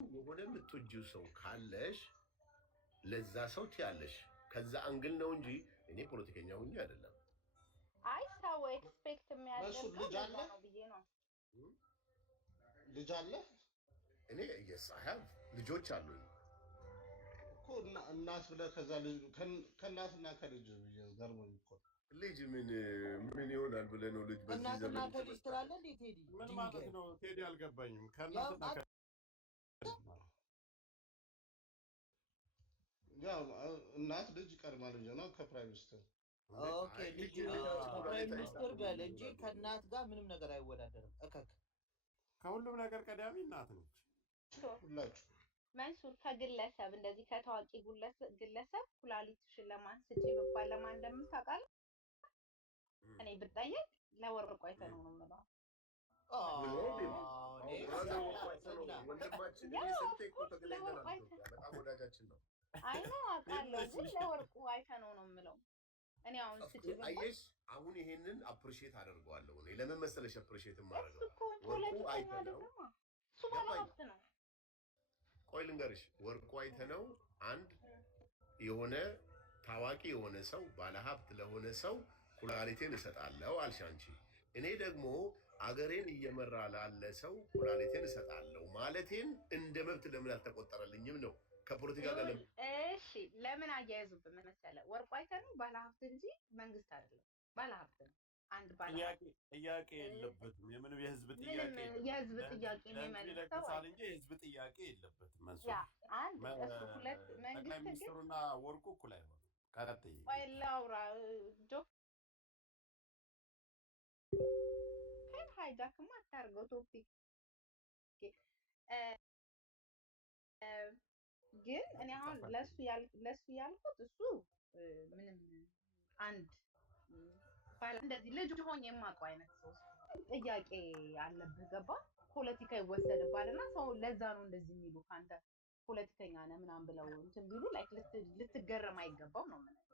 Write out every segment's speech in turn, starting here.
የሆነ የምትወጂው ሰው ካለሽ ለዛ ሰው ትያለሽ። ከዛ አንግል ነው እንጂ እኔ ፖለቲከኛ ሆኜ አይደለም። አይ ሰው ኤክስፔክት የሚያደርገው ልጅ አለ ነው ብዬ ነው። ልጅ አለ እኔ yes I have ልጆች አሉኝ እኮ እናት ብለህ ከዛ ልጅ ከእናትና ከልጅ ገርሞኝ እኮ ልጅ ምን ይሆናል ብለህ ነው ልጅ በዚህ ዘመን እናትና ከልጅ ትላለህ እንዴ ቴዲ? ምን ማለት ነው ቴዲ? አልገባኝም። ከእናትና ያው እናት ልጅ ቀድማ ልጅ ነው ከፕራይም ሚኒስተር። ኦኬ ልጅ ከፕራይም ሚኒስተር በል እንጂ ከእናት ጋር ምንም ነገር አይወዳደርም። እከክ ከሁሉም ነገር ቀዳሚ እናት ነች። ሁላችሁ መንሱር ከግለሰብ እንደዚህ ከታዋቂ ግለሰብ ኩላሊት ሽልማት ስጪ ብባል ለማን እንደምታውቃለህ? እኔ ብጠየቅ ለወርቁ አይተነው ነው የምለው። ወንድማችን ስንቴ እኮ ተገናኝተናል። በጣም ወዳጃችን ነው። አይ ነው አውቃለሁ፣ ግን ለወርቁ አይተነው ነው የምለው። እኔ አሁን ስጪ ብባል አየሽ፣ አሁን ይሄንን አፕሪሺየት አደርገዋለሁ። እኔ ለምን መሰለሽ አፕሪሺየት ማድረግ ወርቁ አይተነው እሱ ባለሀብት ነው። ቆይ ልንገርሽ፣ ወርቁ አይተነው አንድ የሆነ ታዋቂ የሆነ ሰው ባለሀብት ለሆነ ሰው ኩላሊቴን እሰጣለሁ አልሽ አንቺ። እኔ ደግሞ አገሬን እየመራ ላለ ሰው ኩላሊቴን እሰጣለሁ ማለቴን እንደ መብት ለምን አልተቆጠረልኝም ነው ከፖለቲካ ጋር። እሺ ለምን አያይዙብን መሰለህ? ወርቁ አይተነው ባለሀብት እንጂ መንግስት አይደለም፣ ባለሀብት ነው። አንድ ባለሀብት ጥያቄ የለበትም። የምንም የህዝብ ጥያቄ የህዝብ ጥያቄ የሚመልሰው እንጂ የህዝብ ጥያቄ የለበትም። መንሱር ያ አንድ እሱ ሁለት መንግስት ጠቅላይ ሚኒስትሩና ወርቁ እኩል አይሆንም። ቀጥይ ወይ ላውራ ጆ ሃይጃክማ አታርገው ቶፒክ ግን እኔ አሁን ለሱ ያልኩት እሱ ምንም አንድ ባላ እንደዚህ ልጅ ሆኜ የማውቀው አይነት ሰው ጥያቄ አለብህ ገባ? ፖለቲካ ይወሰድባልና ሰው ለዛ ነው እንደዚህ የሚሉ ካንተ ፖለቲከኛ ነህ ምናምን ብለው እንትን ቢሉ ላይክ ልትገረም አይገባም ነው ማለት።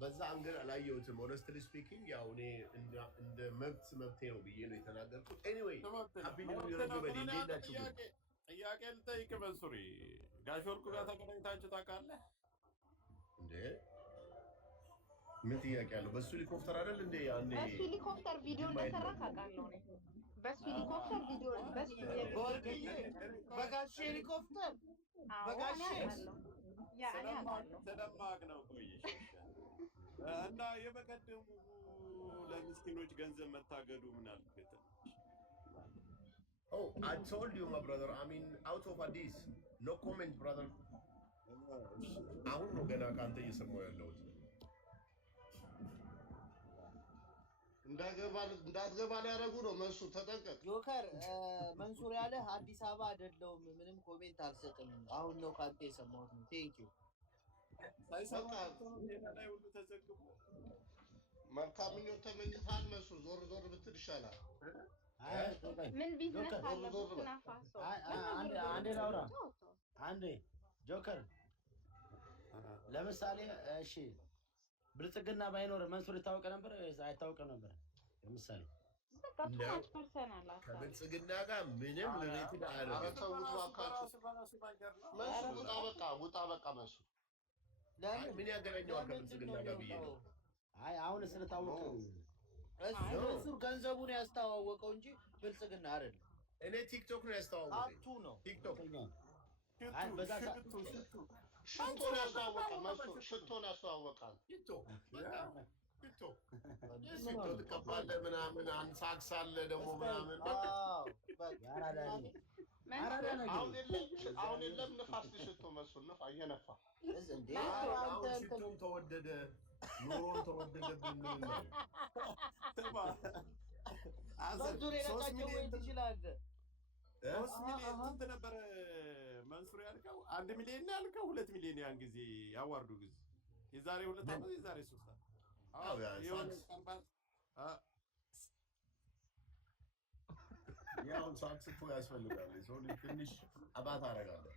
በዛ አንገል አላየሁትም። ሆነስትሊ ስፒኪንግ ያው እኔ እንደ መብቴ ነው ብዬ ነው የተናገርኩት። ኤኒዌይ ሃፒ ኒው ይር ኤቨሪባዲ። እንዴት ናችሁ? ጥያቄ ልጠይቅ መንሱሪ፣ ጋሽ ወርቁ ጋር ተገናኝታችሁ ታውቃለህ እንዴ? ምን ጥያቄ አለው? በሱ ሄሊኮፕተር አይደል እንዴ? ያኔ በሱ ሄሊኮፕተር ቪዲዮ እንደሰራ ታውቃለህ ነው? በሱ ሄሊኮፕተር ቪዲዮ በጋሽ ሄሊኮፕተር በጋሽ ያ እኔ አውቃለሁ። ስለማቅ ነው ቆይሽ እና የበቀደሙ ለምስኪኖች ገንዘብ መታገዱ ምን አልከተ? Oh, I told you, my brother. I mean, out of Addis, no comment, brother. አሁን ነው ገና ካንተ እየሰማሁ ያለሁት። እንዳትገባ ሊያደርጉ ነው። መንሱር ተጠንቀቅ። ጆከር መንሱር ያለህ አዲስ አበባ አይደለሁም፣ ምንም ኮሜንት አልሰጥም። አሁን ነው ካንተ የሰማሁት ነው። ቴንክ ዩ ሳይሰማ ላይ ሁሉ ተዘግቦ መልካም ምኞት ተመኝተሃል መንሱር። ዞር ዞር ብትል ይሻላል። ምን ቢዝነስ አለ? አንዴ ላውራ። አንዴ ጆከር ለምሳሌ እሺ ብልጽግና ባይኖር መንሱር ይታወቅ ነበር አይታወቅም ነበር? ለምሳሌ ከብልጽግና ጋር ምንም ሪሌትድ አይደለም። ውጣ በቃ መንሱር ምን ያገናኘዋል ከብልጽግና ጋር ብዬ ነው። አይ አሁን ስለታወቀ እሱ ገንዘቡን ያስተዋወቀው እንጂ ብልጽግና አይደለም። እኔ ቲክቶክ ነው ያስተዋወቀው። አቱ ነው ቲክቶክ። አይ በዛ ሽቶን ያስተዋወቃል መንሱር፣ ሽቶን ያስተዋወቃል። ቲክቶክ ትቀባለህ ምናምን አንሳክሳለህ ደግሞ ምናምን አሁን የለም ንፋስ ሽቶ መንሱር ንፋ እየነፋ ሽቶም ተወደደ ኑሮን ተወደደብን። ምን ነው ሶስት ሚሊዮን ትችላለህ። 3 ሚሊዮን ስንት ነበረ መንሱር ያልከው? 1 ሚሊዮን ያልከው 2 ሚሊዮን ያን ጊዜ ያዋርዱ ጊዜ የዛሬ 2 ዓመት የዛሬ 3 ዓመት ያው ሳክስ እኮ ያስፈልጋል። ሰው ልጅ ትንሽ አባት አደርጋለሁ።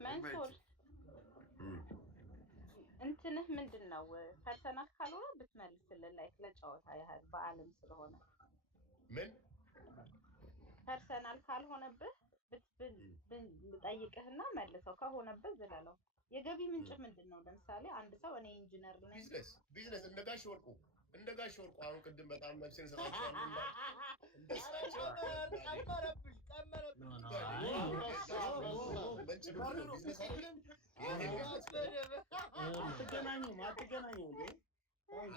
መንሱር እንትንህ ምንድን ነው? ፐርሰናል ካልሆነ ብትመልስልን ላይክ ለጨዋታ ያህል በዓለም ስለሆነ ምን ፐርሰናል ካልሆነብህ ብጠይቅህና መልሰው ከሆነብህ ዝለለው። የገቢ ምንጭ ምንድነው? ለምሳሌ አንድ ሰው እኔ ኢንጂነር ነኝ ቢዝነስ እንደ ጋሽ ወርቁ አሁን ቅድም በጣም ነፍሴን ሰጣችኋልና እንደሳቸው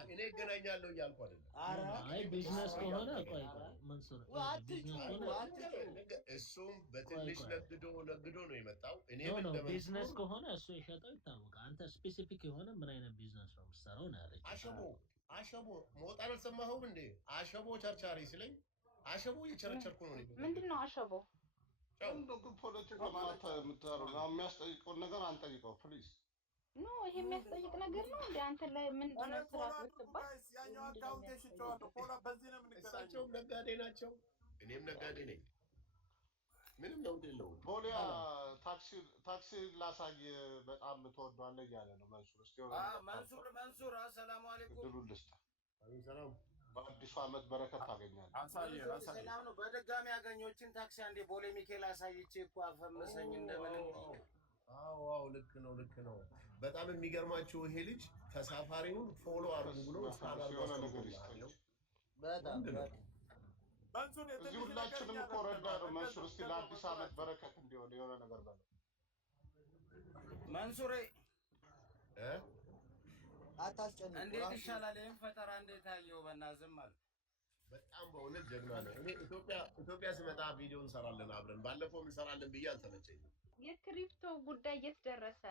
እኔ እገናኛለሁ እያልኩ አይደለም። አይ ቢዝነስ ከሆነ ቆይ መንሱር ቢዝነስ ከሆነ እሱም በትንሽ ነግዶ ነው የመጣው። እኔ ቢዝነስ ከሆነ እሱ የሸጠው ይታወቃል። አንተ ስፔሲፊክ የሆነ ምን አይነት ቢዝነስ ነው የምትሰራው ነው ያለኝ። አሸቦ መውጣት አልሰማኸውም እንዴ? አሸቦ ቸርቻሪ ስለኝ አሸቦ እየቸረቸርኩ ነው። ምንድነው አሸቦ? እንደው ፖለቲካ ማለት የምታረው የሚያስጠይቀውን ነገር አንጠይቀው ፕሊዝ። ኖ ይሄ የሚያስጠይቅ ነገር ነው እንዴ? አንተ ላይ ምንድነው ስራ ብትባል? ያኛው አካውንቴ ሽጬዋለሁ። ፖላ በዚህ ነው የምንገናኘው። እሳቸውም ነጋዴ ናቸው፣ እኔም ነጋዴ ነኝ። ምንም ለውጥ የለውም። ቦሊያ ታክሲ ላሳይ በጣም ትወዷለህ እያለ ነው መንሱር። እስቲ መንሱር አሰላሙ አለይኩም። እድሉን ልስጥ። ሰላም። በአዲሱ ዓመት በረከት ታገኛለህ። አሳየ ሰላም ነው። በድጋሚ ያገኘዎችን ታክሲ አንዴ ቦሌ ሚካኤል አሳይቼ እኮ አፈመሰኝ እንደምንም። አዎ ልክ ነው። በጣም የሚገርማችሁ ይሄ ልጅ ተሳፋሪውን ፎሎ አድርጉ ብሎ የሆነ ነገር ይስጠኝ። በጣም መንሱር እዚህ ሁላችንም እኮ ረዳ ነው መንሱር። እስቲ ለአዲስ ዓመት በረከት እንዲሆን የሆነ ነገር በለው መንሱሬ። አታስጨንቅ። እንዴት ይሻላል? ይሄን ፈጠራ እንዴት አየው? በእናትህ ዝም አለ። በጣም በእውነት ጀግና ነው። እኔ ኢትዮጵያ ስመጣ ቪዲዮ እንሰራለን አብረን። ባለፈው እንሰራለን ብዬ አልተመቸኝም። የክሪፕቶ ጉዳይ የት ደረሰ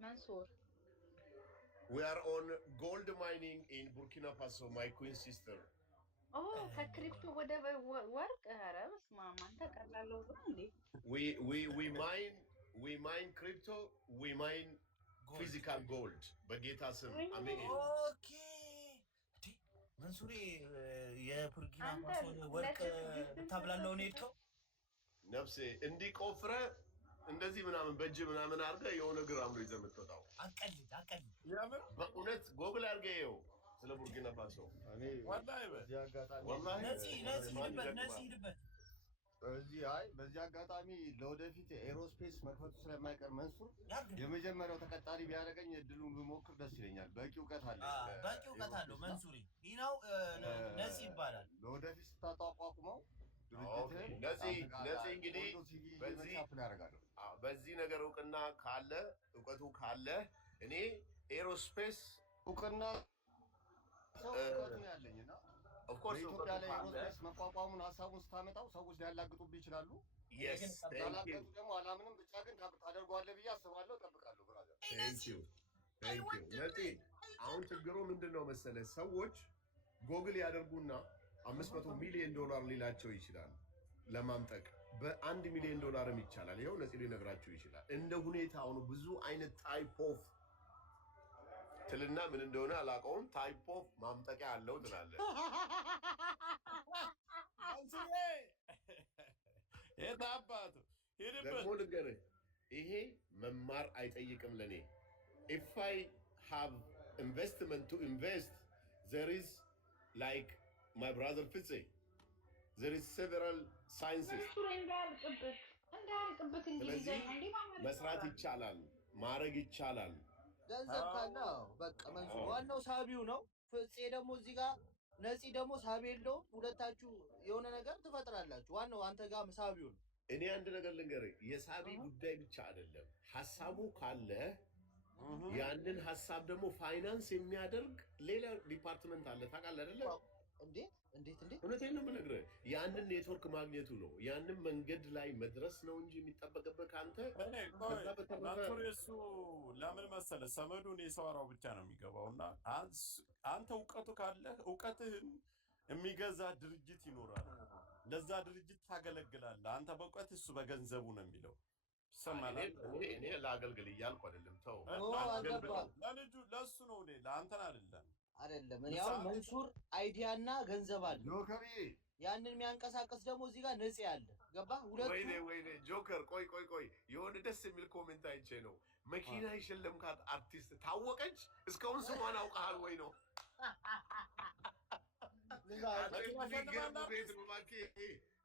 መንሱር? We are on gold mining in Burkina Faso, my queen sister. ከክሪፕቶ ወደ ወርቅ። ኧረ በስመ አብ አንተ ቀላለው እንዴ? We mine crypto, we mine physical gold. በጌታ ስም አሜን። ኦኬ መንሱሬ የቡርኪና ፋሶን ወርቅ ታብላለው ነው የሄድከው? ነፍሴ እንዲቆፍረ እንደዚህ ምናምን በእጅ ምናምን አድርገህ የሆነ ግራም ነው ይዘህ የምትወጣው። አቀልድ ያምር በእውነት ጎግል አድርገህ ይኸው ስለ ቡርኪና ፋሶ። ወላሂ በዚህ አጋጣሚ በዚህ አጋጣሚ ለወደፊት ኤሮስፔስ መክፈቱ ስለማይቀር መንሱር የመጀመሪያው ተቀጣሪ ቢያደርገኝ እድሉን ብሞክር ደስ ይለኛል። በቂ እውቀት አለው መንሱሪ። ይኸው ነፂ ይባላል። ለወደፊት ስታቋቁመው ነፂ እንግዲህ በዚህ ነገር እውቀቱ ካለ እኔ ኤሮስፔስ እውቅና እውቀቱ ያለኝና ኦፍኮርስ ኢትዮጵያ ላይ ኤሮስፔስ መቋቋሙን ሀሳቡን ስታመጣው ሰዎች ሊያላግጡብህ ይችላሉ። ደግሞ አላምንም። ብቻ ግን ታደርገዋለህ ብዬ አስባለሁ፣ እጠብቃለሁ። ብራዘር ነፂ አሁን ችግሩ ምንድን ነው መሰለህ? ሰዎች ጎግል ያደርጉና $500 ሚሊዮን ሊላቸው ይችላል ለማምጠቅ። $1 ሚሊዮን ይቻላል። ይኸው ነፂ ሊነግራቸው ይችላል። እንደ ሁኔታው ነው። ብዙ አይነት ታይፕ ኦፍ ትልና ምን እንደሆነ አላውቀውም። ታይፕ ኦፍ ማምጠቂያ አለው ትላለህ። ደግሞ ልንገርህ፣ ይሄ መማር አይጠይቅም ለኔ። if I have investment to invest, there is like my brother Fitze, there is several sciences. ስለዚህ መስራት ይቻላል፣ ማድረግ ይቻላል። ገንዘብ ካለው በቃ መንሱር ዋናው ሳቢው ነው። ፍፄ ደግሞ እዚህ ጋር ነፂ ደግሞ ሳቢ የለውም። ሁለታችሁ የሆነ ነገር ትፈጥራላችሁ። ዋናው አንተ ጋር ሳቢው ነው። እኔ አንድ ነገር ልንገርህ፣ የሳቢ ጉዳይ ብቻ አይደለም። ሐሳቡ ካለ ያንን ሐሳብ ደግሞ ፋይናንስ የሚያደርግ ሌላ ዲፓርትመንት አለ። ታውቃለህ አይደለ? እንዴት እውነቴን ነው የምነግርህ። ያንን ኔትወርክ ማግኘቱ ነው፣ ያንን መንገድ ላይ መድረስ ነው እንጂ የሚጠበቅብህ ከአንተ። እሱ ለምን መሰለህ ሰመዱን የሰዋራው ብቻ ነው የሚገባው። እና አንተ እውቀቱ ካለህ እውቀትህን የሚገዛ ድርጅት ይኖራል። ለዛ ድርጅት ታገለግላለህ። አንተ በእውቀት እሱ በገንዘቡ ነው የሚለው። እኔ ለአገልግል እያልኩ አይደለም። ተው ለልጁ ለእሱ ነው፣ እኔ ለአንተን አይደለም። እኔ አሁን መንሱር አይዲያ እና ገንዘብ አለ። ጆከርዬ ያንን የሚያንቀሳቀስ ደግሞ እዚህ ጋር ነፂ አለ። ገባህ? ሁለቱ ወይኔ ጆከር፣ ቆይ የሆነ ደስ የሚል ኮሜንት አይቼ ነው። መኪና የሸለምካት አርቲስት ታወቀች። እስካሁን ስሟን አውቀሃል ወይ ነው?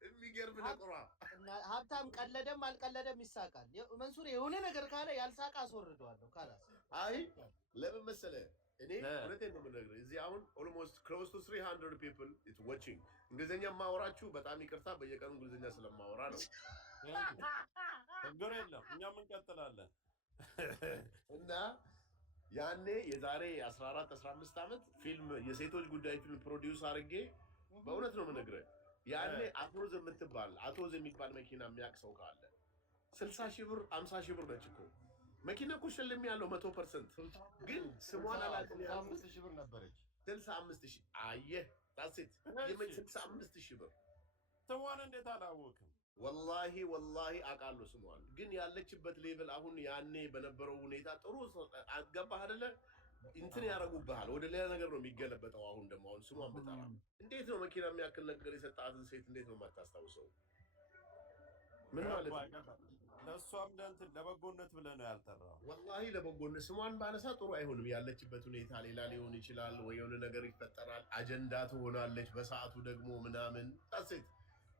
የሚገርም ነጥሯ ሀብታም ቀለደም አልቀለደም ይሳቃል። መንሱር የሆነ ነገር ካለ ያልሳቃ አስወርደዋለሁ ካላስ። አይ ለምን መሰለህ እኔ እውነቴን ነው የምነግርህ። እዚህ አሁን ኦልሞስት ክሎዝ ቱ 300 ፒፕል ኢትስ ዋቺንግ። እንግሊዝኛ የማወራችሁ በጣም ይቅርታ፣ በየቀኑ እንግሊዝኛ ስለማወራ ነው። ችግር የለም እኛም እንቀጥላለን። እና ያኔ የዛሬ 14 15 ዓመት ፊልም የሴቶች ጉዳይ ፊልም ፕሮዲውስ አድርጌ በእውነት ነው የምነግርህ። ያኔ አቶዝ የምትባል አቶዝ የሚባል መኪና የሚያውቅ ሰው ካለ 60 ሺህ ብር 50 ሺህ ብር ነች እኮ መኪና እኮ ሽልም ያለው 100%። ግን ስሟን አላውቅም። 65 ሺህ ብር ነበረች። 65 ሺህ አየህ፣ ታሴት የምን 65 ሺህ ብር ስሟን እንዴት አላወቅም? ወላሂ አውቃለሁ ስሟን። ግን ያለችበት ሌቭል አሁን ያኔ በነበረው ሁኔታ ጥሩ አገባህ አይደለ? እንትን ያደርጉብሃል፣ ወደ ሌላ ነገር ነው የሚገለበጠው። አሁን ደግሞ አሁን ስሟን ብጠራ እንዴት ነው መኪና የሚያክል ነገር የሰጣትን ሴት እንዴት ነው የማታስታውሰው? ምን ማለት ነው? ለእሷም ለእንትን ለበጎነት ብለህ ነው ያልጠራው። ወላሂ ለበጎነት ስሟን ባነሳ ጥሩ አይሆንም። ያለችበት ሁኔታ ሌላ ሊሆን ይችላል፣ ወይ የሆነ ነገር ይፈጠራል፣ አጀንዳ ትሆናለች በሰዓቱ ደግሞ ምናምን ታሴት።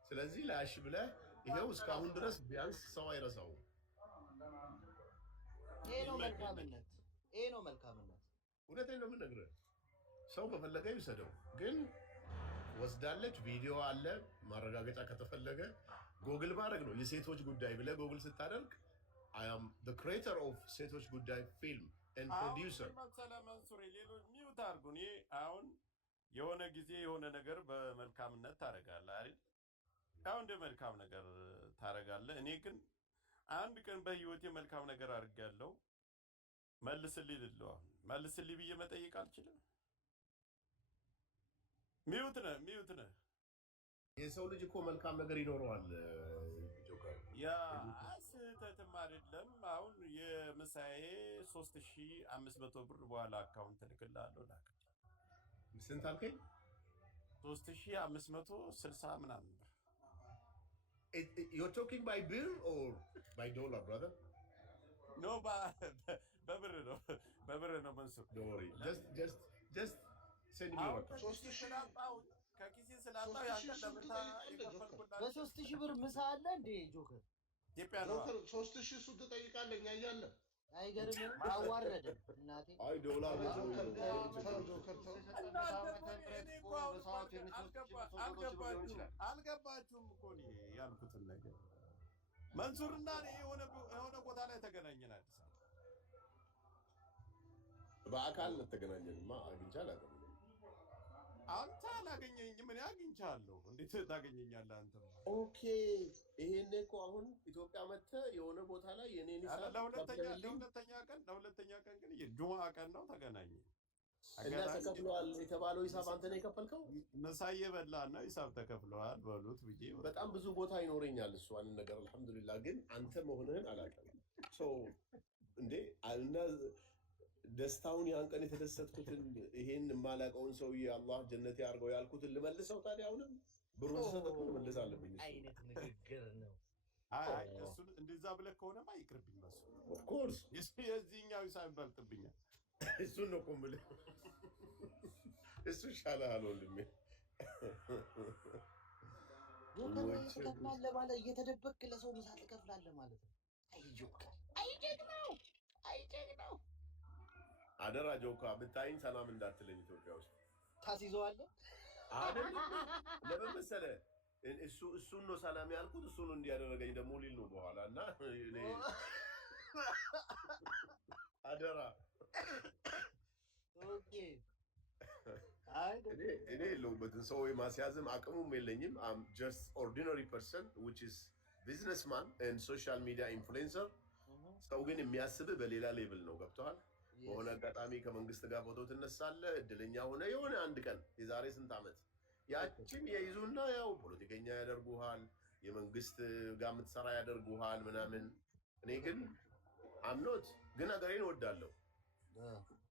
ስለዚህ ላሽ ብለህ ይሄው እስካሁን ድረስ ቢያንስ ሰው አይረሳውም። ይሄ ነው መልካምነት፣ ይሄ ነው መልካምነት። እውነቴን ነው የምነግርህ። ሰው በፈለገ ይውሰደው፣ ግን ወስዳለች። ቪዲዮ አለ፣ ማረጋገጫ ከተፈለገ ጎግል ማድረግ ነው። የሴቶች ጉዳይ ብለህ ጎግል ስታደርግ I am the creator of ሴቶች ጉዳይ ፊልም and producer። መሰለ መንሱሬ ሌሎች ሚውት አድርጉን። ይሄ አሁን የሆነ ጊዜ የሆነ ነገር በመልካምነት ታደርጋለህ አይደል? አሁን እንደ መልካም ነገር ታደርጋለህ። እኔ ግን አንድ ቀን በህይወቴ መልካም ነገር አድርጌያለሁ መልስልኝ ልለዋ መልስልኝ ብዬ መጠየቅ አልችልም። ሚውት ነህ። የሰው ልጅ እኮ መልካም ነገር ይኖረዋል። ጆከር ያ ስህተትም አይደለም። አሁን የምሳዬ 3500 ብር በኋላ አካውንት ልክልሃለሁ። ላክ። ስንት አልከኝ? 3560 ምናምን ብር። You're talking by bill or by dollar, brother? No, በብር ነው መንሱር። Don't worry. Just send me your account. ከኪሴ ስላጣው ያንተ ለምታ የከፈልኩላት በ3000 ብር ምሳ አለ እንዴ ጆከር? ኢትዮጵያ ነው። ጆከር 3000 እሱ ትጠይቃለህ፣ እኛ እያለን አይገርምም? አዋረደ እናቴ። አይ ዶላር አልገባችሁም እኮ እኔ ያልኩትን ነገር። መንሱርና እኔ የሆነ ቦታ ላይ ተገናኘን አዲስ አበባ። በአካል ተገናኘንማ አግኝቼ አላውቅም። አንተ አላገኘኝም፣ እኔ አግኝቻለሁ። እንዴት ታገኘኛለህ አንተ? ኦኬ ይሄኔ እኮ አሁን ኢትዮጵያ መጥተህ የሆነ ቦታ ላይ የኔን ለሁለተኛ ቀን ግን የጁማ ቀን ነው ተገናኘ እና ተከፍለዋል የተባለው ሂሳብ አንተ ነው የከፈልከው? ምሳ እየበላን ነው ሂሳብ ተከፍለዋል በሉት ብዬ። በጣም ብዙ ቦታ ይኖረኛል እሱ አንድ ነገር አልሐምዱሊላህ። ግን አንተ መሆንህን አላውቅም። እንዴ እና ደስታውን ያን ቀን የተደሰትኩትን ይሄን የማላውቀውን ሰውዬ አላህ ጀነት ያርገው ያልኩትን ልመልሰው ታዲያ አሁንም ብሩን ሰጥቶ መልስ አለብኝ። አይነት ንግግር ነው። አይ እሱ እንደዛ ብለህ ከሆነማ ይቅርብኝ። በሱ ኦፍ ኮርስ የዚህኛው ሂሳብ ይበልጥብኛል። እሱን ነው እኮ የምልህ። እሱ ይሻልሃል ወንድሜ። ትከፍላለህ ማለት እየተደበቅክ ለሰው ምሳ ትከፍላለህ ማለት ነው። አይጀግናው አደራ ጆካ ብታይኝ ሰላም እንዳትለኝ ኢትዮጵያ ውስጥ ታስይዘዋለህ አይደል? ለምን መሰለህ እሱን ነው ሰላም ያልኩት። እሱ ነው እንዲያደረገኝ ደግሞ ሊል ነው በኋላ እና እኔ አደራ ኦኬ። አይ እኔ የለሁበትን ሰው የማስያዝም አቅሙም የለኝም። አም ጀስት ኦርዲናሪ ፐርሰን which is businessman and social media influencer። ሰው ግን የሚያስብህ በሌላ ሌቭል ነው። ገብቶሃል? በሆነ አጋጣሚ ከመንግስት ጋር ፎቶ ትነሳለህ። እድለኛ ሆነ የሆነ አንድ ቀን የዛሬ ስንት ዓመት ያችን የይዙና ያው ፖለቲከኛ ያደርጉሃል፣ የመንግስት ጋር የምትሰራ ያደርጉሃል ምናምን። እኔ ግን አምኖት ግን ሀገሬን እወዳለሁ።